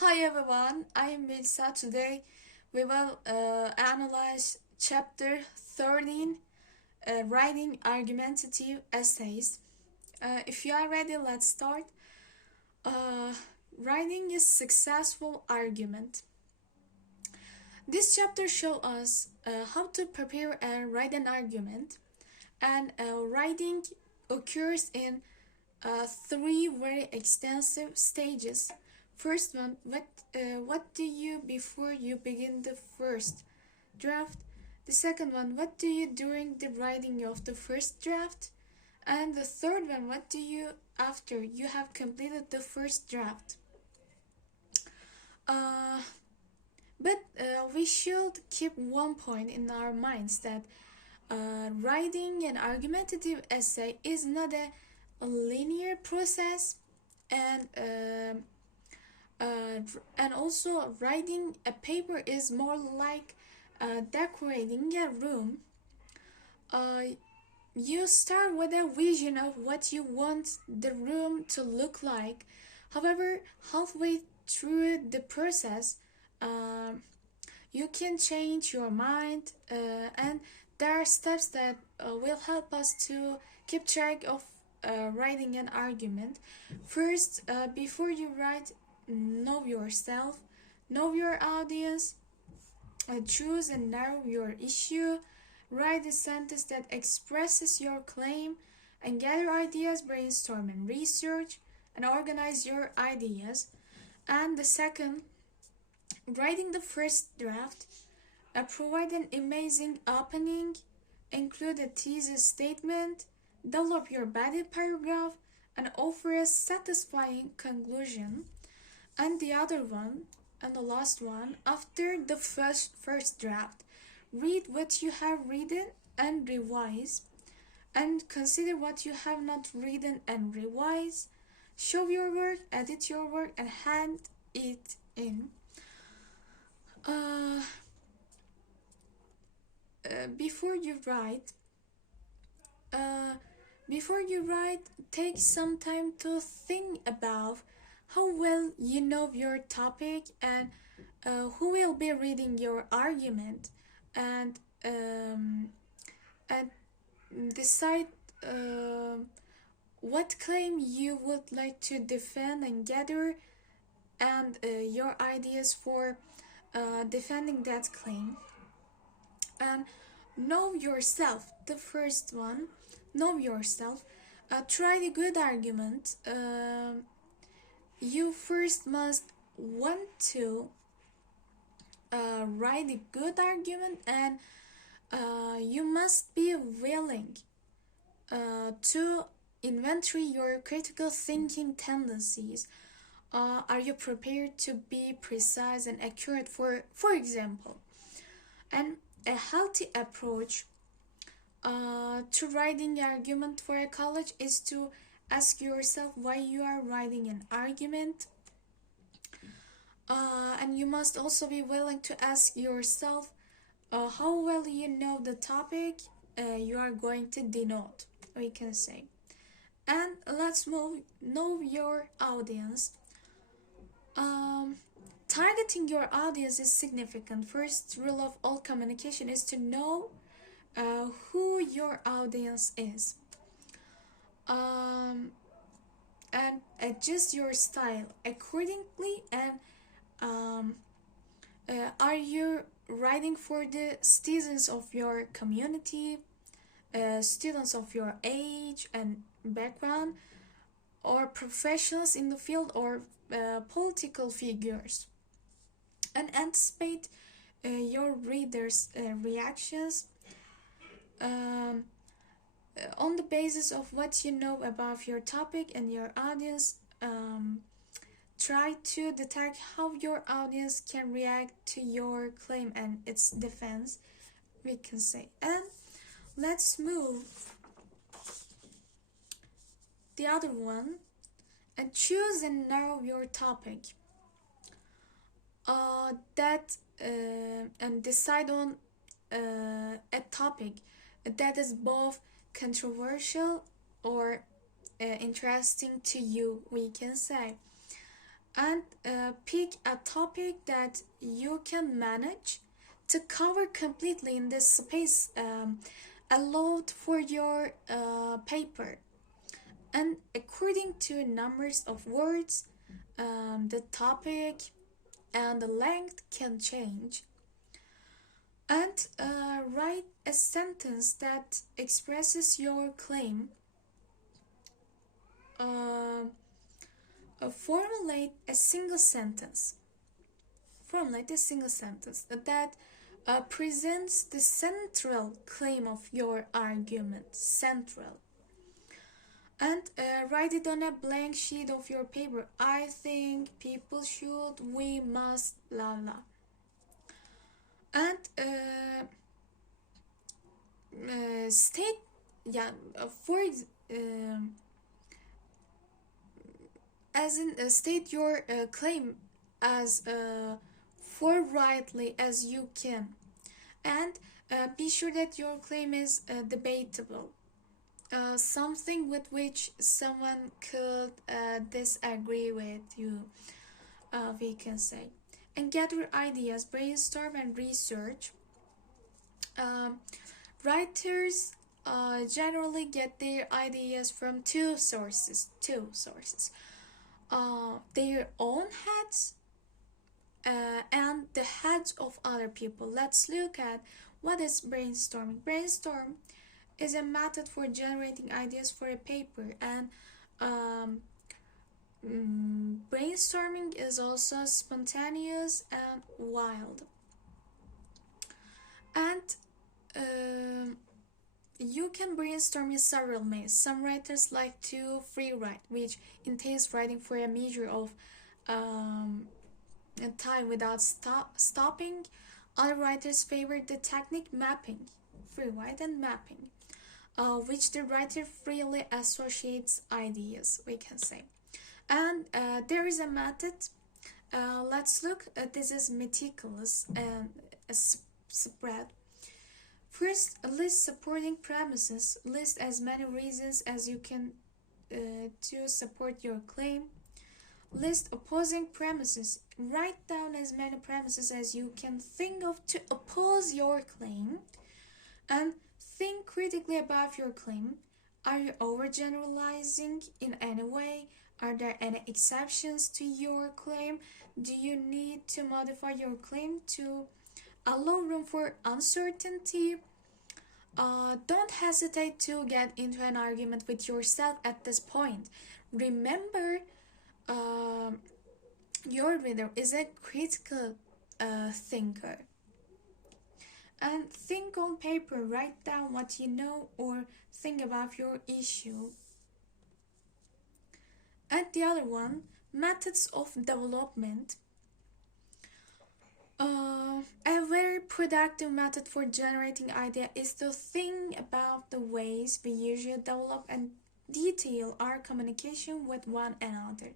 Hi everyone, I am Melissa. Today we will analyze chapter 13, Writing Argumentative Essays. If you are ready, let's start. Uh, Writing a successful argument. This chapter shows us how to prepare and write an argument, and writing occurs in three very extensive stages. First one, what do you before you begin the first draft? The second one, what do you during the writing of the first draft? And the third one, what do you after you have completed the first draft? Uh, but we should keep one point in our minds that writing an argumentative essay is not a linear process, and and also writing a paper is more like decorating a room. uh, you start with a vision of what you want the room to look like. However, halfway through the process, uh, you can change your mind, and there are steps that will help us to keep track of writing an argument. First, before you write, know yourself, know your audience, choose and narrow your issue, write a sentence that expresses your claim, and gather ideas, brainstorm and research, and organize your ideas. And the second, writing the first draft, provide an amazing opening, include a thesis statement, develop your body paragraph, and offer a satisfying conclusion. And the other one, and the last one, after the first draft, read what you have written and revise, and consider what you have not written and revise. Show your work, edit your work, and hand it in. Uh, before you write, uh, before you write, take some time to think about how well you know your topic, and who will be reading your argument, and and decide uh, what claim you would like to defend, and gather and your ideas for defending that claim. And know yourself, the first one, know yourself. Try the good argument. You first must want to write a good argument, and you must be willing to inventory your critical thinking tendencies. Are you prepared to be precise and accurate, for example? And a healthy approach to writing argument for a college is to ask yourself why you are writing an argument, and you must also be willing to ask yourself how well you know the topic you are going to denote, we can say. And let's move, know your audience. um, Targeting your audience is significant. First rule of all communication is to know who your audience is, um, and adjust your style accordingly. And um, are you writing for the students of your community, students of your age and background, or professionals in the field, or political figures? And anticipate your readers' reactions, um, on the basis of what you know about your topic and your audience. Try to detect how your audience can react to your claim and its defense, we can say. And let's move the other one, and choose and narrow your topic. That And decide on a topic that is both controversial or interesting to you, we can say. and pick a topic that you can manage to cover completely in this space allowed for your paper. And according to numbers of words, the topic and the length can change. And write a sentence that expresses your claim. Uh, formulate a single sentence. Formulate a single sentence that presents the central claim of your argument. Central. And write it on a blank sheet of your paper. I think people should, we must, blah blah. And state, yeah, as in state your claim as forthrightly as you can, and be sure that your claim is debatable, something with which someone could disagree with you, we can say. And gather ideas, brainstorm and research. um, Writers generally get their ideas from two sources, their own heads and the heads of other people. Let's look at what is brainstorming. Brainstorm is a method for generating ideas for a paper, and um, brainstorming is also spontaneous and wild. And you can brainstorm in several ways. Some writers like to free write, which entails writing for a measure of time without stopping. Other writers favor the technique mapping, free write and mapping, which the writer freely associates ideas, we can say. And there is a method. Let's look. This is meticulous and a spread. First, list supporting premises. List as many reasons as you can to support your claim. List opposing premises. Write down as many premises as you can think of to oppose your claim. And think critically about your claim. Are you overgeneralizing in any way? Are there any exceptions to your claim? Do you need to modify your claim to allow room for uncertainty? Don't hesitate to get into an argument with yourself at this point. Remember, uh, your reader is a critical thinker. And think on paper, write down what you know or think about your issue. And the other one, methods of development. A very productive method for generating idea is to think about the ways we usually develop and detail our communication with one another.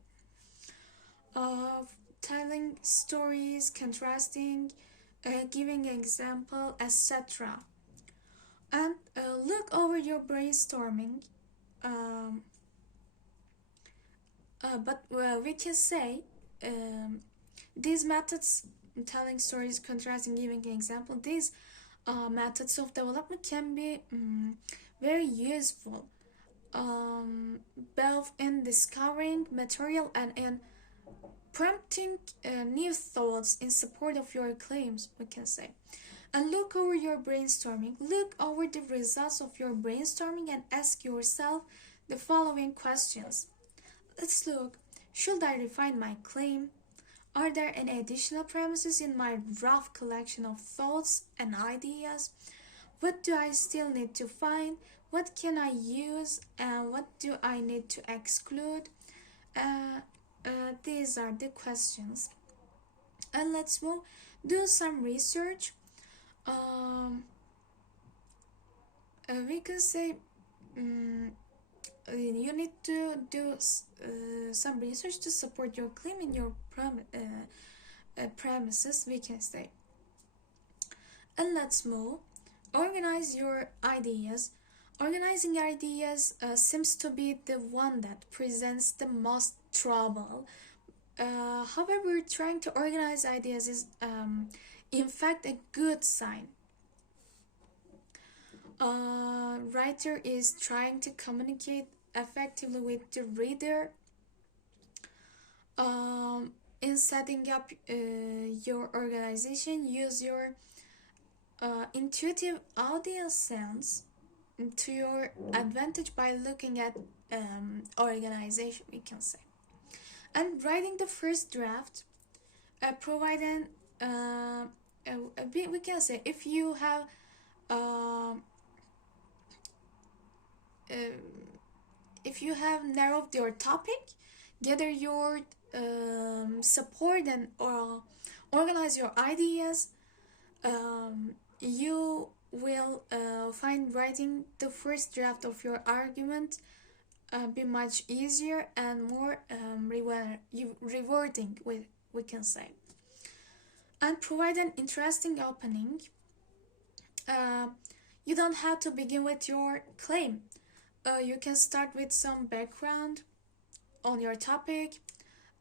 Telling stories, contrasting, giving an example, etc. And look over your brainstorming. But we can say these methods, telling stories, contrasting, giving an example, these methods of development can be very useful, both in discovering material and in prompting new thoughts in support of your claims, we can say. And look over your brainstorming. Look over the results of your brainstorming and ask yourself the following questions. Let's look. Should I refine my claim? Are there any additional premises in my rough collection of thoughts and ideas? What do I still need to find? What can I use and what do I need to exclude? These are the questions. And let's move. Do some research. We can say you need to do some research to support your claim in your premises, we can say. And let's move. Organize your ideas. Organizing ideas seems to be the one that presents the most trouble However, trying to organize ideas is, in fact, a good sign. A writer is trying to communicate effectively with the reader. In setting up your organization, use your intuitive audience sense to your advantage by looking at organization, we can say, and writing the first draft, providing a bit, we can say, if you have uh, uh, if you have narrowed your topic, gather your support and organize your ideas, you will find writing the first draft of your argument be much easier and more rewarding, we can say, and provide an interesting opening. uh, you don't have to begin with your claim. You can start with some background on your topic,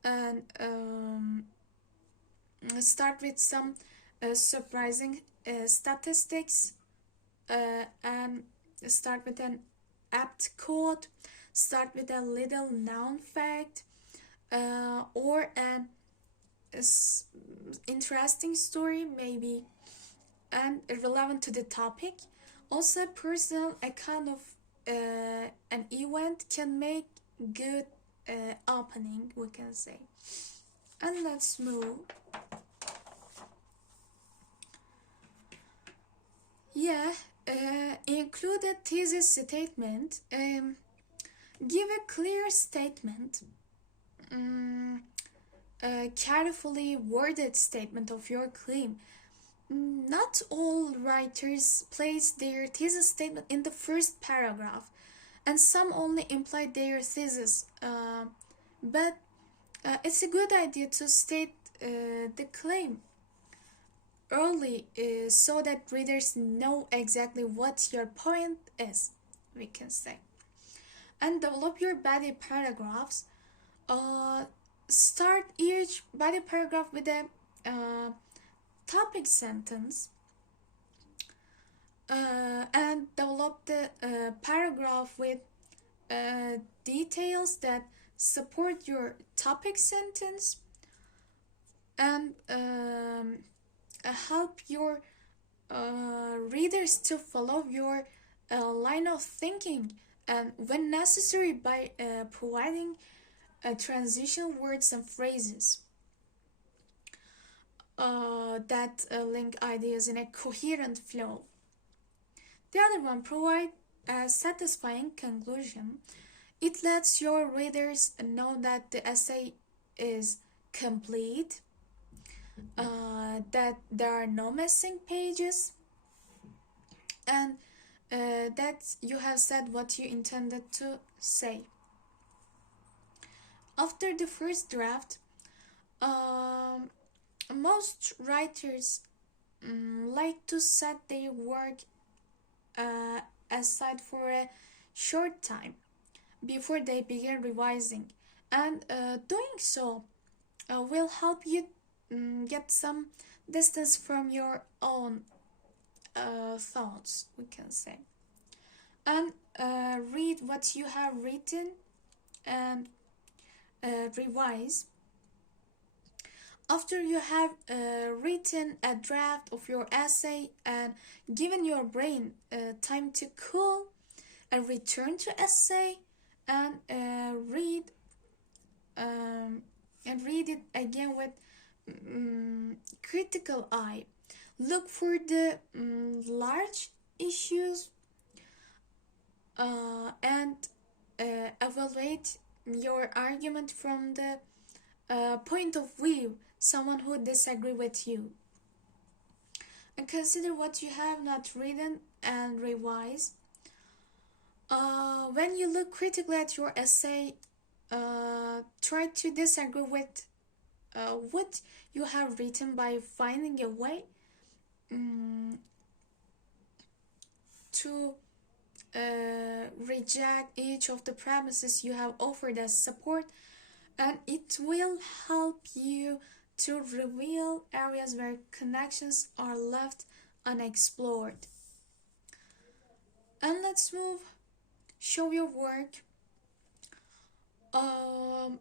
and start with some surprising statistics, and start with an apt quote, start with a little noun fact, or an interesting story maybe, and relevant to the topic. Also, a personal account of an event can make good opening, we can say. And let's move. Yeah, include a thesis statement. Give a clear statement, a carefully worded statement of your claim. Not all writers place their thesis statement in the first paragraph, and some only imply their thesis. But it's a good idea to state the claim early, so that readers know exactly what your point is, we can say. And develop your body paragraphs. Uh, Start each body paragraph with a topic sentence, and develop the paragraph with details that support your topic sentence, and help your readers to follow your line of thinking, and when necessary by providing transition words and phrases that link ideas in a coherent flow. The other one, provide a satisfying conclusion. It lets your readers know that the essay is complete, that there are no missing pages, and that you have said what you intended to say. After the first draft, most writers like to set their work aside for a short time before they begin revising, and doing so will help you get some distance from your own thoughts, we can say, and read what you have written and revise. After you have written a draft of your essay and given your brain time to cool, and return to essay and read it again with critical eye. Look for the large issues, and evaluate your argument from the point of view someone who disagree with you, and consider what you have not written and revise. When you look critically at your essay, try to disagree with what you have written by finding a way to reject each of the premises you have offered as support, and it will help you to reveal areas where connections are left unexplored. And let's move. Show your work.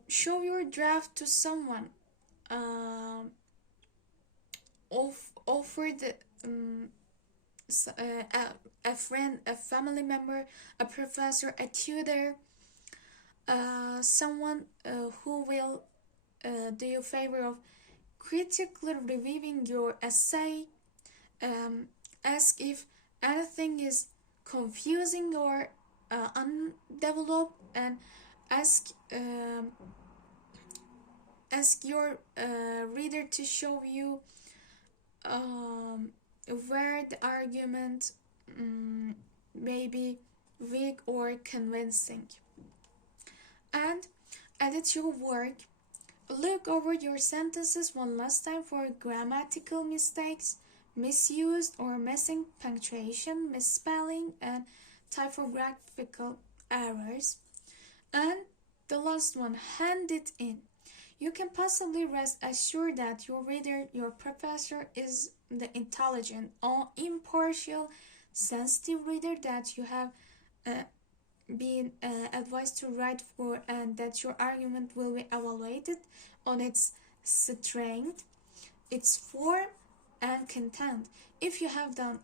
Show your draft to someone. Um, offer the a friend, a family member, a professor, a tutor, someone who will do you a favor of critically reviewing your essay. Ask if anything is confusing or undeveloped, and ask ask your reader to show you um, where the argument may be weak or convincing. And edit your work. Look over your sentences one last time for grammatical mistakes, misused or missing punctuation, misspelling, and typographical errors. And the last one, hand it in. You can possibly rest assured that your reader, your professor, is the intelligent, impartial, sensitive reader that you have been advised to write for, and that your argument will be evaluated on its strength, its form, and content. If you have done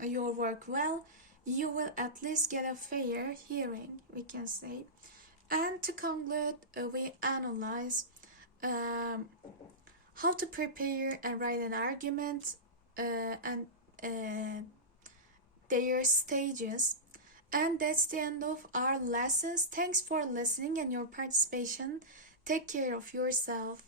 your work well, you will at least get a fair hearing, we can say. And to conclude, we analyze how to prepare and write an argument and their stages. And that's the end of our lessons. Thanks for listening and your participation. Take care of yourself.